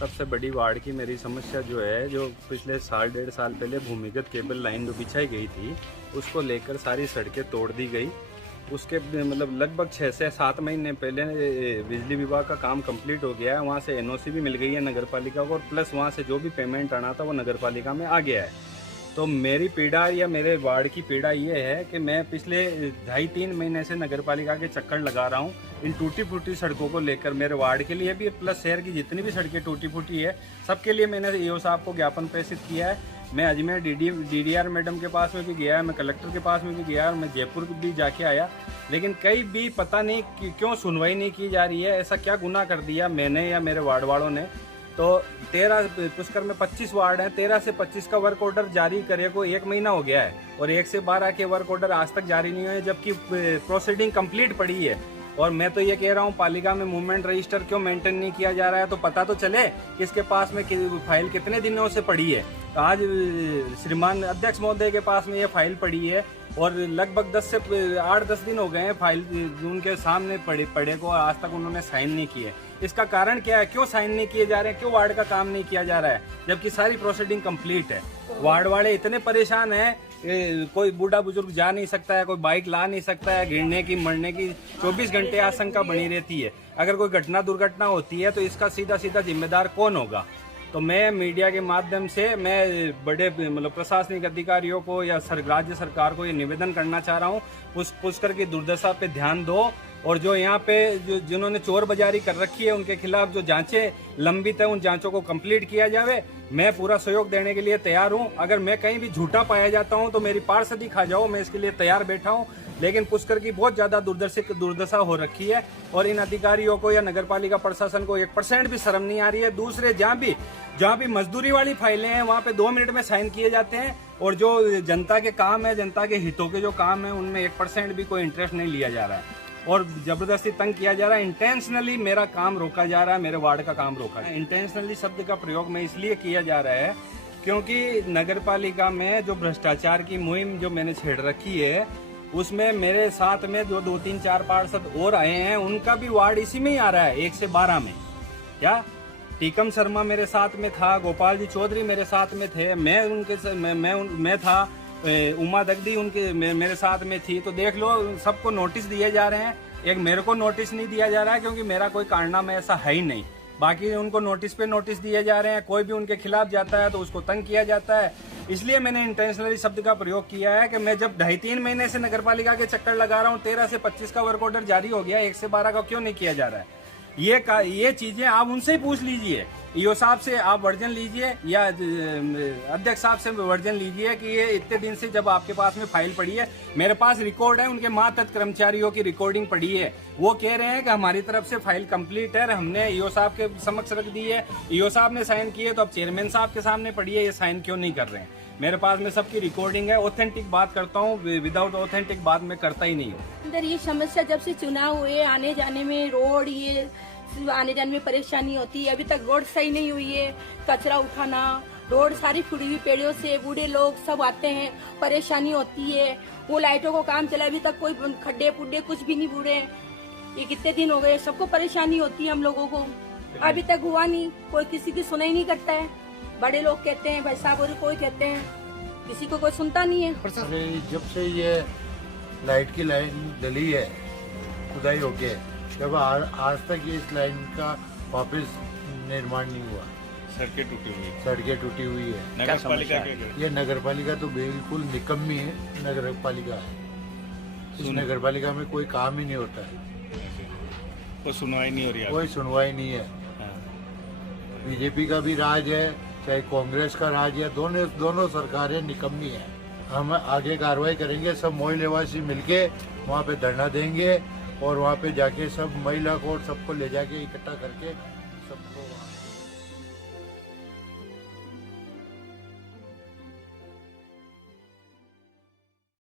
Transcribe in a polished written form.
सबसे बड़ी वार्ड की मेरी समस्या जो है, जो पिछले साल 1.5 साल पहले भूमिगत केबल लाइन जो बिछाई गई थी, उसको लेकर सारी सड़कें तोड़ दी गई। उसके मतलब लगभग 6 से 7 महीने पहले बिजली विभाग का काम कंप्लीट हो गया है। वहाँ से एनओसी भी मिल गई है नगर पालिका को, और प्लस वहाँ से जो भी पेमेंट आना था वो नगर पालिका में आ गया है। तो मेरी पीड़ा या मेरे वार्ड की पीड़ा ये है कि मैं पिछले 2.5-3 महीने से नगर पालिका के चक्कर लगा रहा हूँ इन टूटी फूटी सड़कों को लेकर। मेरे वार्ड के लिए भी प्लस शहर की जितनी भी सड़कें टूटी फूटी है, सबके लिए मैंने ईओ साहब को ज्ञापन प्रेषित किया है। मैं अजमेर डीडीआर मैडम के पास में भी गया, मैं कलेक्टर के पास में भी गया और मैं जयपुर भी जाके आया, लेकिन कहीं भी पता नहीं क्यों सुनवाई नहीं की जा रही है। ऐसा क्या गुनाह कर दिया मैंने या मेरे वार्ड वालों ने? तो 13 पुष्कर में 25 वार्ड हैं, 13 से 25 का वर्क ऑर्डर जारी करे को 1 महीना हो गया है, और 1 से 12 के वर्क ऑर्डर आज तक जारी नहीं हुए, जबकि प्रोसीडिंग कंप्लीट पड़ी है। और मैं तो ये कह रहा हूँ, पालिका में मूवमेंट रजिस्टर क्यों मेंटेन नहीं किया जा रहा है? तो पता तो चले किसके पास में फाइल कितने दिनों से पड़ी है। तो आज श्रीमान अध्यक्ष महोदय के पास में ये फाइल पड़ी है, और लगभग 10 से 8-10 दिन हो गए हैं फाइल उनके सामने पड़े को, आज तक उन्होंने साइन नहीं किए। इसका कारण क्या है? क्यों साइन नहीं किए जा रहे हैं? क्यों वार्ड का काम नहीं किया जा रहा है, जबकि सारी प्रोसीडिंग कंप्लीट है? वार्ड वाले इतने परेशान हैं, कोई बूढ़ा बुजुर्ग जा नहीं सकता है, कोई बाइक ला नहीं सकता है, गिरने की मरने की 24 घंटे आशंका बनी रहती है। अगर कोई घटना दुर्घटना होती है तो इसका सीधा सीधा जिम्मेदार कौन होगा? तो मैं मीडिया के माध्यम से मैं बड़े मतलब प्रशासनिक अधिकारियों को या राज्य सरकार को ये निवेदन करना चाह रहा हूँ, पुष्कर की दुर्दशा पे ध्यान दो, और जो यहाँ पे जिन्होंने चोर बाजारी कर रखी है उनके खिलाफ जो जांचें लंबित है उन जांचों को कंप्लीट किया जावे। मैं पूरा सहयोग देने के लिए तैयार हूँ। अगर मैं कहीं भी झूठा पाया जाता हूँ तो मेरी पार्षदी खा जाओ, मैं इसके लिए तैयार बैठा हूँ। लेकिन पुष्कर की बहुत ज्यादा दुर्दशा हो रखी है, और इन अधिकारियों को या नगर पालिका प्रशासन को 1% भी शर्म नहीं आ रही है। दूसरे जहाँ भी मजदूरी वाली फाइलें हैं वहाँ पे 2 मिनट में साइन किए जाते हैं, और जो जनता के काम है, जनता के हितों के जो काम है, उनमें 1% भी कोई इंटरेस्ट नहीं लिया जा रहा है, और जबरदस्ती तंग किया जा रहा है। इंटेंशनली मेरा काम रोका जा रहा है, मेरे वार्ड का काम रोका है। इंटेंशनली शब्द का प्रयोग में इसलिए किया जा रहा है क्योंकि नगर पालिका में जो भ्रष्टाचार की मुहिम जो मैंने छेड़ रखी है, उसमें मेरे साथ में जो 2-3-4 पार्षद और आए हैं, उनका भी वार्ड इसी में ही आ रहा है, 1 से 12 में। क्या टीकम शर्मा मेरे साथ में था, गोपाल जी चौधरी मेरे साथ में थे, मैं था, उमा दगदी उनके मेरे साथ में थी। तो देख लो, सबको नोटिस दिए जा रहे हैं। एक मेरे को नोटिस नहीं दिया जा रहा है क्योंकि मेरा कोई कारनामा ऐसा है ही नहीं। बाकी उनको नोटिस पे नोटिस दिए जा रहे हैं। कोई भी उनके खिलाफ जाता है तो उसको तंग किया जाता है। इसलिए मैंने इंटेंशनली शब्द का प्रयोग किया है कि मैं जब 2.5-3 महीने से नगर पालिका के चक्कर लगा रहा हूँ, 13 से 25 का वर्क ऑर्डर जारी हो गया, 1 से 12 का क्यों नहीं किया जा रहा है? ये चीजें आप उनसे ही पूछ लीजिए, ईओ साहब से आप वर्जन लीजिए या अध्यक्ष साहब से वर्जन लीजिए कि ये इतने दिन से जब आपके पास में फाइल पड़ी है, मेरे पास रिकॉर्ड है, उनके मातहत कर्मचारियों की रिकॉर्डिंग पड़ी है। वो कह रहे हैं कि हमारी तरफ से फाइल कंप्लीट है, हमने ईओ साहब के समक्ष रख दी है, ईओ साहब ने साइन किए, तो अब चेयरमैन साहब के सामने पड़ी है, ये साइन क्यों नहीं कर रहे हैं? मेरे पास में सबकी रिकॉर्डिंग है। ऑथेंटिक बात करता हूँ, विदाउट ऑथेंटिक बात मैं करता ही नहीं हूँ। अंदर ये समस्या जब से चुनाव हुए, आने जाने में रोड, ये आने जाने में परेशानी होती है। अभी तक रोड सही नहीं हुई है, कचरा उठाना, रोड सारी फुड़ी हुई पेड़ों से, बूढ़े लोग सब आते हैं, परेशानी होती है। वो लाइटों को काम चला, अभी तक कोई खड्डे पुड्डे कुछ भी नहीं बूढ़े। ये कितने दिन हो गए, सबको परेशानी होती है हम लोगों को, अभी तक हुआ नहीं। कोई किसी की सुनाई नहीं करता है। बड़े लोग कहते हैं, भाई साहब और कोई कहते हैं, किसी को कोई सुनता नहीं है। जब से ये लाइट की लाइन डली है, खुदाई होके, जब आज तक ये इस लाइन का वापस निर्माण नहीं हुआ। सड़कें टूटी हुई है, सड़कें टूटी हुई है। नगर पालिका ये नगर पालिका तो बिल्कुल निकम्मी है नगर पालिका है। इस नगर पालिका में कोई काम ही नहीं होता है, कोई सुनवाई नहीं हो रही है, कोई सुनवाई नहीं है। बीजेपी का भी राज है, चाहे कांग्रेस का राज है, दोनों सरकारें निकम्मी है। हम आगे कार्रवाई करेंगे, सब मोहल्ले निवासी मिलके वहाँ पे धरना देंगे, और वहाँ पे जाके सब महिला को और सबको ले जाके इकट्ठा करके सबको